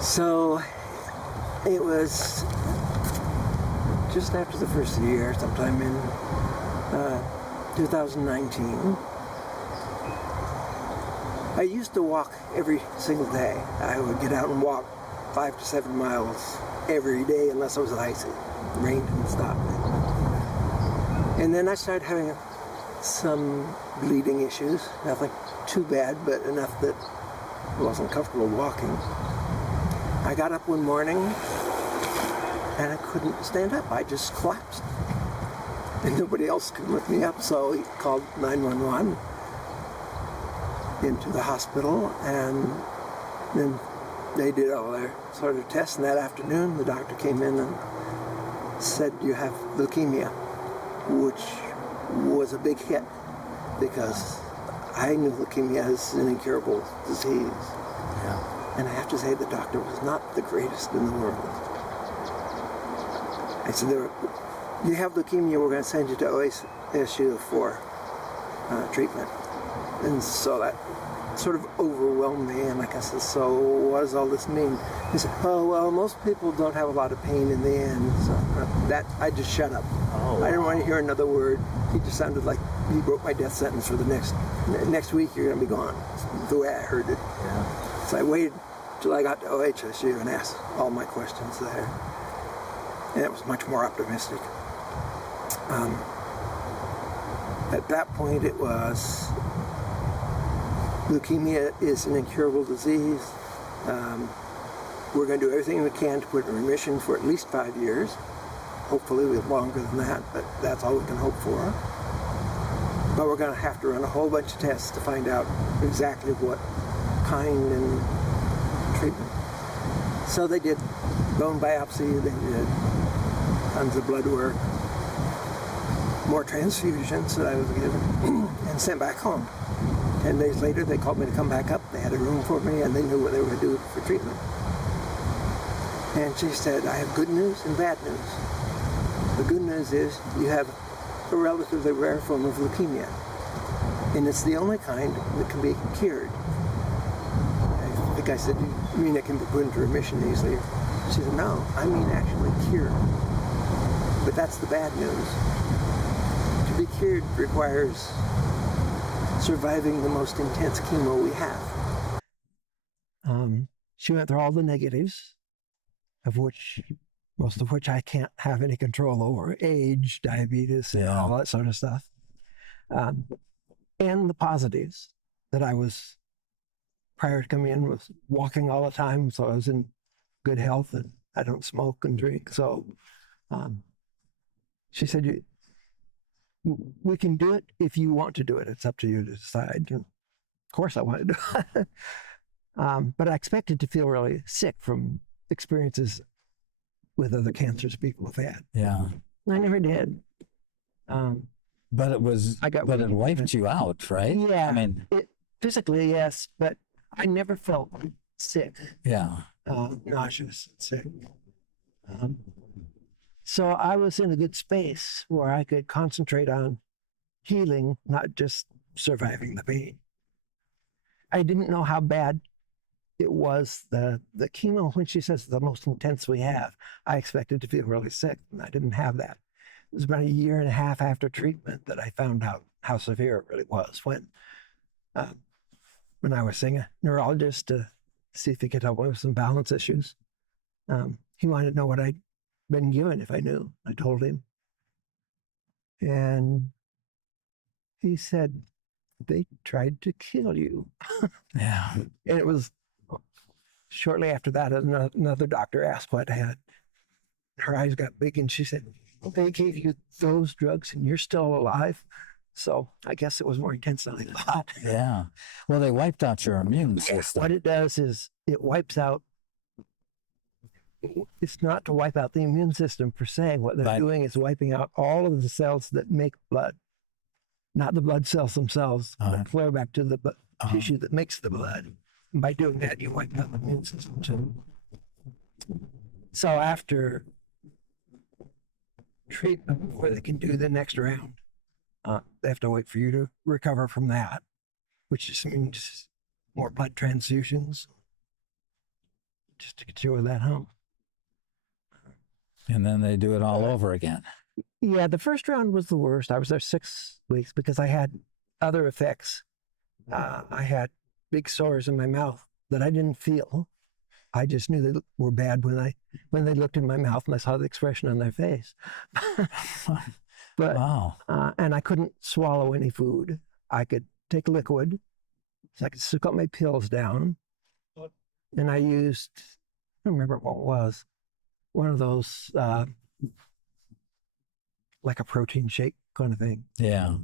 So it was just after the first year, sometime in 2019. I used to walk every single day. I would get out and walk 5 to 7 miles every day unless it was icy. Rain didn't stop me. And then I started having some bleeding issues. Nothing too bad, but enough that I wasn't comfortable walking. I got up one morning and I couldn't stand up. I just collapsed. And nobody else could lift me up, so he called 911 into the hospital, and then they did all their sort of tests. And that afternoon, the doctor came in and said, "You have leukemia," which was a big hit because I knew leukemia is an incurable disease. Yeah. And I have to say, the doctor was not the greatest in the world. I said, "You have leukemia, we're going to send you to OSU for treatment." And so that sort of overwhelmed me, and like I said, "So what does all this mean?" He said, "Oh, well, most people don't have a lot of pain in the end." So that, I just shut up. Oh, wow. I didn't want to hear another word. He just sounded like he wrote my death sentence for the next week, you're going to be gone, the way I heard it. Yeah. So I waited till I got to OHSU and asked all my questions there. And it was much more optimistic. At that point, it was, leukemia is an incurable disease. We're going to do everything we can to put it in remission for at least 5 years. Hopefully longer than that, but that's all we can hope for. But we're going to have to run a whole bunch of tests to find out exactly what kind and treatment. So they did bone biopsy, they did tons of blood work, more transfusions that I was given, and sent back home. 10 days later, they called me to come back up. They had a room for me, and they knew what they were going to do for treatment. And she said, "I have good news and bad news. The good news is you have a relatively rare form of leukemia, and it's the only kind that can be cured." I think I said, "You mean it can be put into remission easily?" She said, "No, I mean actually cured. But that's the bad news. To be cured requires surviving the most intense chemo we have." She went through all the negatives, most of which I can't have any control over: age, diabetes, all that sort of stuff. And the positives, that I was, prior to coming in, was walking all the time, so I was in good health, and I don't smoke and drink. So she said, "We can do it if you want to do it. It's up to you to decide." And of course I wanted to do it. But I expected to feel really sick from experiences with other cancers people have had. Yeah. I never did. But it wiped you out, right? Yeah. I mean, physically, yes, but I never felt sick. Yeah. Nauseous and sick. So I was in a good space where I could concentrate on healing, not just surviving the pain. I didn't know how bad it was. The chemo, when she says the most intense we have, I expected to feel really sick, and I didn't have that. It was about 1.5 years after treatment that I found out how severe it really was. When I was seeing a neurologist to see if he could help me with some balance issues, he wanted to know what I'd been given if I knew. I told him. And he said, "They tried to kill you." Yeah. And it was shortly after that, another doctor asked what I had. Her eyes got big, and she said, "They gave you those drugs and you're still alive?" So I guess it was more intense than I thought. Yeah. Well, they wiped out your immune system. What it does is it wipes out. It's not to wipe out the immune system per se. What they're doing is wiping out all of the cells that make blood, not the blood cells themselves, but flare back to the tissue that makes the blood. And by doing that, you wipe out the immune system too. So after treatment, before they can do the next round, they have to wait for you to recover from that, which just means more blood transfusions, just to get you over that hump. And then they do it all over again. Yeah, the first round was the worst. I was there 6 weeks because I had other effects. I had big sores in my mouth that I didn't feel. I just knew they were bad when they looked in my mouth and I saw the expression on their face. But Wow. and I couldn't swallow any food. I could take liquid, so I could suck up my pills down. And I used, I don't remember what it was, one of those like a protein shake kind of thing. Yeah.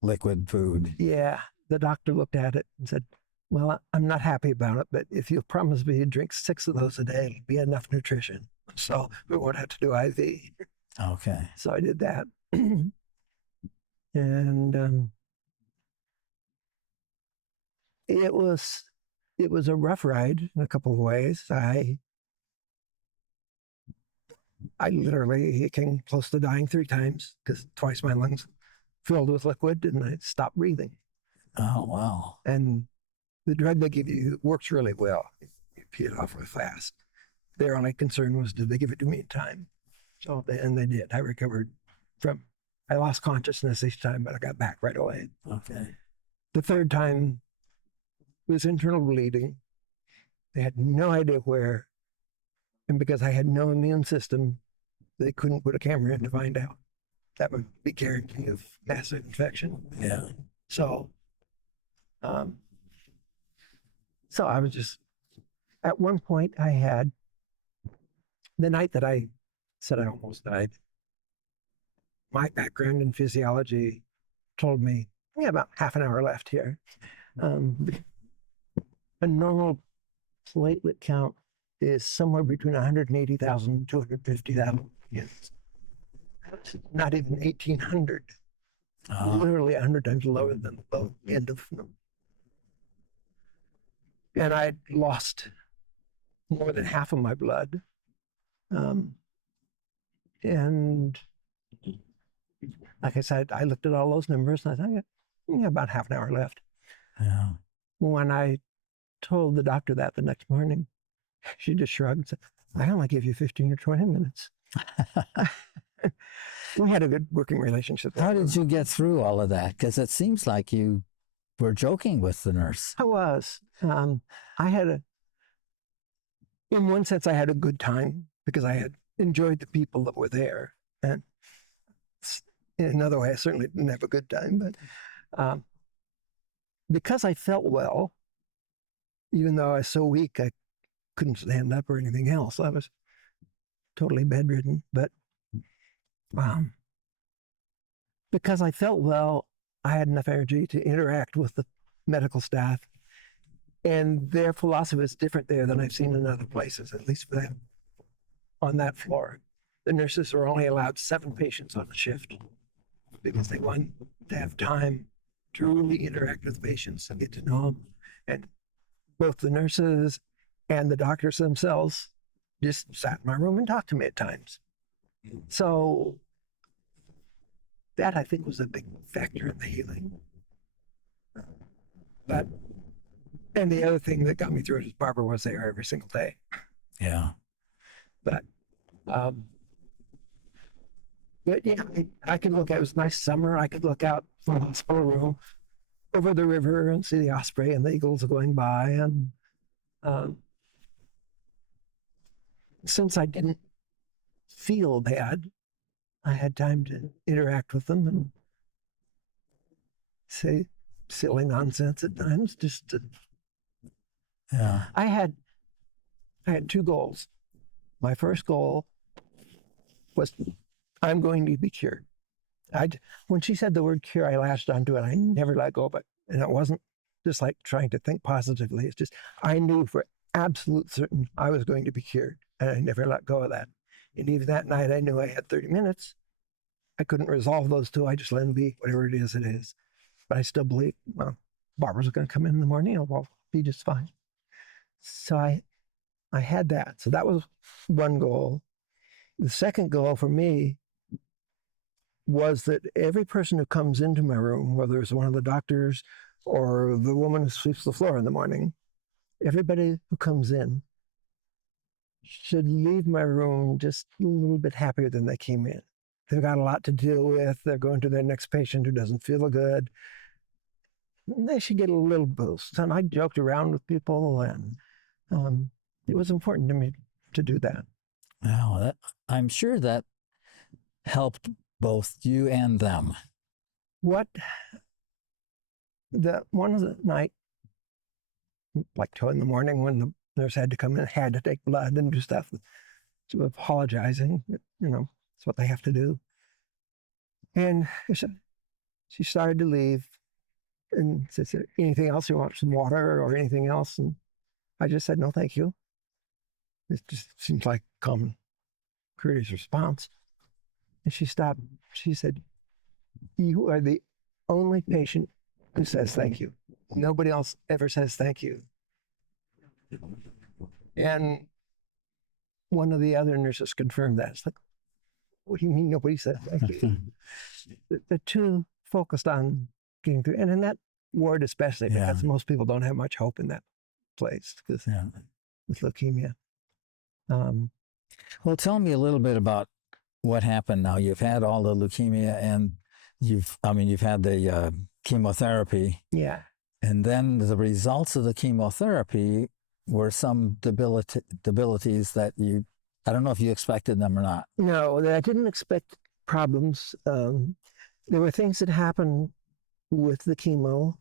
Liquid food. Yeah. The doctor looked at it and said, well, I'm not happy about it, but if you'll promise me to drink 6 of those a day, it'll be enough nutrition. So we won't have to do IV. Okay. So I did that. And it was a rough ride in a couple of ways. I literally came close to dying 3 times because twice my lungs filled with liquid and I stopped breathing. Oh, wow. And the drug they give you works really well. You pee it off really fast. Their only concern was, did they give it to me in time? So, and they did. I recovered I lost consciousness each time, but I got back right away. Okay. The 3rd time was internal bleeding. They had no idea where. And because I had no immune system, they couldn't put a camera in to find out. That would be guarantee of massive infection. Yeah. So I was just, at one point I had, the night that I said I almost died, my background in physiology told me, yeah, about half an hour left here. A normal platelet count is somewhere between 180,000 and 250,000 units. Not even 1,800. Literally 100 times lower than the low end of them. And I'd lost more than half of my blood. And like I said, I looked at all those numbers and I thought, yeah, about half an hour left. Yeah. When I told the doctor that the next morning, she just shrugged and said, I only gave you 15 or 20 minutes. We had a good working relationship. How did you get through all of that? Because it seems like you were joking with the nurse. I was. I had in one sense, I had a good time because I had enjoyed the people that were there. And in another way, I certainly didn't have a good time. But because I felt well, even though I was so weak, I couldn't stand up or anything else. I was totally bedridden. But because I felt well, I had enough energy to interact with the medical staff. And their philosophy is different there than I've seen in other places, at least for them. On that floor, the nurses were only allowed 7 patients on a shift because they wanted to have time to really interact with patients and get to know them. And both the nurses and the doctors themselves just sat in my room and talked to me at times. So that, I think, was a big factor in the healing. And the other thing that got me through it is Barbara was there every single day. Yeah. But yeah, I could look out, it was a nice summer. I could look out from the hospital room over the river and see the osprey and the eagles going by. And since I didn't feel bad, I had time to interact with them and say silly nonsense at times. Yeah. I had 2 goals. My first goal was, I'm going to be cured. When she said the word cure, I latched onto it. I never let go of it. And it wasn't just like trying to think positively. It's just, I knew for absolute certain I was going to be cured. And I never let go of that. And even that night, I knew I had 30 minutes. I couldn't resolve those 2. I just let them be, whatever it is, it is. But I still believe, well, Barbara's going to come in the morning. I'll be just fine. So I had that. So that was one goal. The second goal for me was that every person who comes into my room, whether it's one of the doctors or the woman who sweeps the floor in the morning, everybody who comes in should leave my room just a little bit happier than they came in. They've got a lot to deal with. They're going to their next patient who doesn't feel good. They should get a little boost. And I joked around with people, and it was important to me to do that. Wow, I'm sure that helped both you and them. One of the night, like 2 in the morning, when the nurse had to come in, had to take blood and do stuff, so apologizing, it's what they have to do. And she started to leave and said, anything else? You want some water or anything else? And I just said, no, thank you. It just seems like a common courteous response. And she stopped. She said, you are the only patient who says thank you. Nobody else ever says thank you. And one of the other nurses confirmed that. It's like, what do you mean nobody said thank you? The two focused on getting through. And in that ward especially, because most people don't have much hope in that place with leukemia. Well, tell me a little bit about what happened now. You've had all the leukemia and you've had the chemotherapy. Yeah. And then the results of the chemotherapy were some debilities that I don't know if you expected them or not. No, I didn't expect problems. There were things that happened with the chemo.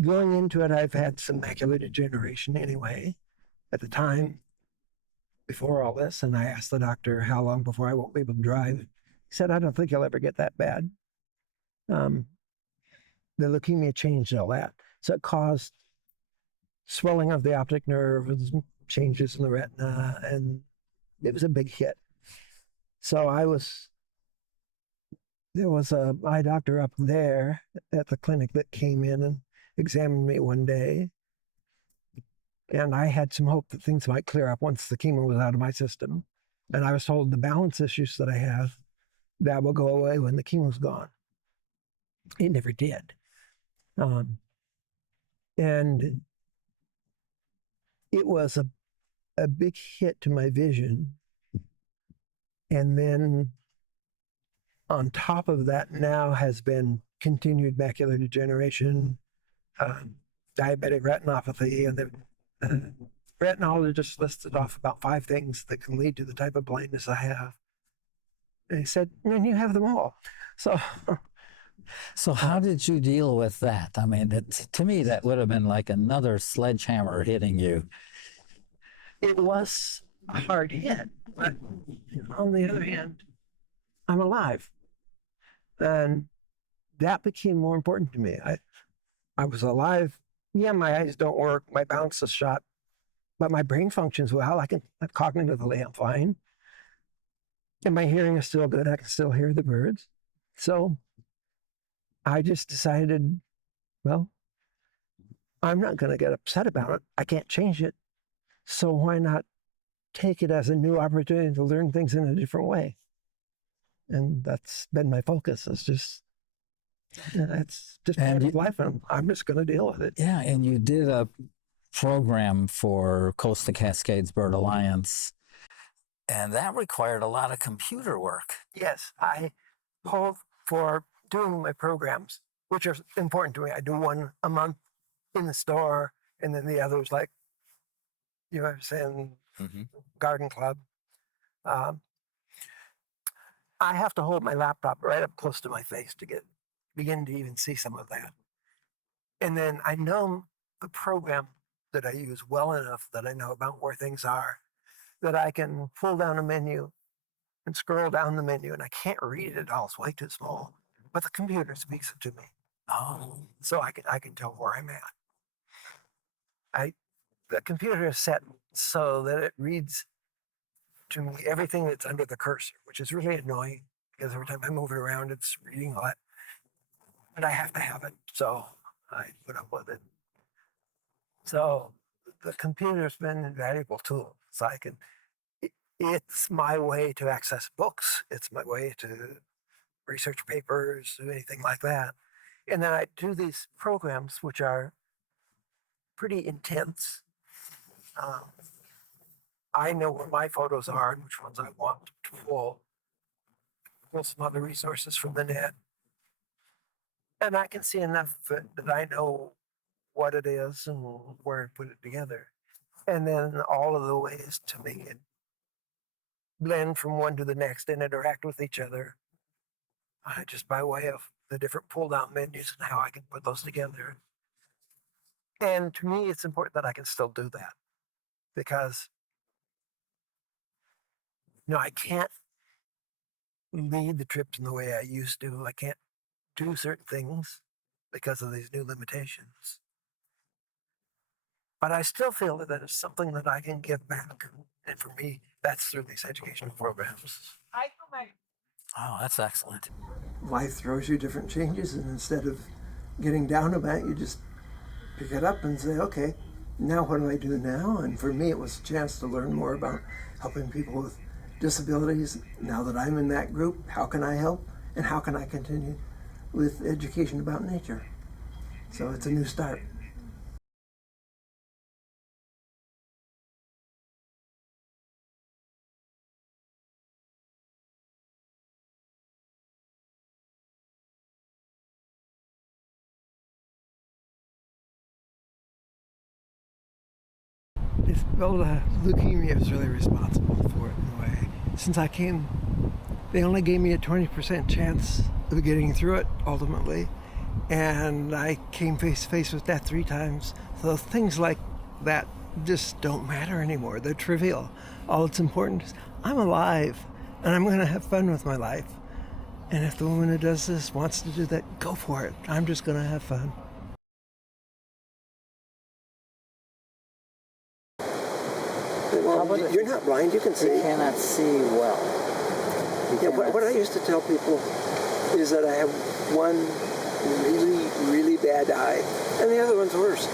Going into it, I've had some macular degeneration anyway at the time before all this. And I asked the doctor how long before I won't be able to drive. He said, I don't think you'll ever get that bad. The leukemia changed all that. So it caused swelling of the optic nerve, changes in the retina, and it was a big hit. So there was a eye doctor up there at the clinic that came in and examined me one day. And I had some hope that things might clear up once the chemo was out of my system. And I was told the balance issues that I have, that will go away when the chemo's gone. It never did. And it was a big hit to my vision. And then on top of that now has been continued macular degeneration, diabetic retinopathy, and the retinologist listed off about 5 things that can lead to the type of blindness I have. And he said, and you have them all. So how did you deal with that? I mean, to me, that would have been like another sledgehammer hitting you. It was a hard hit, but on the other hand, I'm alive. And that became more important to me. I was alive. Yeah, my eyes don't work. My balance is shot, but my brain functions well. Cognitively, I'm fine. And my hearing is still good. I can still hear the birds. So I just decided, well, I'm not going to get upset about it. I can't change it. So why not take it as a new opportunity to learn things in a different way? And that's been my focus. It's just part of life, and I'm just going to deal with it. Yeah, and you did a program for Coast to Cascades Bird Alliance, and that required a lot of computer work. Yes, I hope for doing my programs, which are important to me. I do one a month in the store, and then the others, like you were saying, garden club. I have to hold my laptop right up close to my face to begin to even see some of that. And then I know the program that I use well enough that I know about where things are, that I can pull down a menu and scroll down the menu, and I can't read it all. It's way too small. But the computer speaks it to me. Oh. So I can tell where I'm at. The computer is set so that it reads to me everything that's under the cursor, which is really annoying because every time I move it around, it's reading all that. But I have to have it, so I put up with it. So the computer's been an invaluable tool. So it's my way to access books. It's my way to research papers, do anything like that. And then I do these programs, which are pretty intense. I know where my photos are and which ones I want to pull some other resources from the net. And I can see enough of it that I know what it is and where to put it together. And then all of the ways to make it blend from one to the next and interact with each other, just by way of the different pull down menus and how I can put those together. And to me, it's important that I can still do that because, I can't lead the trips in the way I used to. I can't do certain things because of these new limitations. But I still feel that it's something that I can give back. And for me, that's through these educational programs. Oh, that's excellent. Life throws you different changes, and instead of getting down about it, you just pick it up and say, okay, now what do I do now? And for me, it was a chance to learn more about helping people with disabilities. Now that I'm in that group, how can I help? And how can I continue with education about nature? So it's a new start. Leukemia is really responsible for it in a way. Since I came, they only gave me a 20% chance of getting through it ultimately. And I came face to face with death 3 times. So things like that just don't matter anymore. They're trivial. All that's important is I'm alive and I'm going to have fun with my life. And if the woman who does this wants to do that, go for it. I'm just going to have fun. Well, you're not blind, you can see. You cannot see well. Yeah, what I used to tell people is that I have one really, really bad eye, and the other one's worse.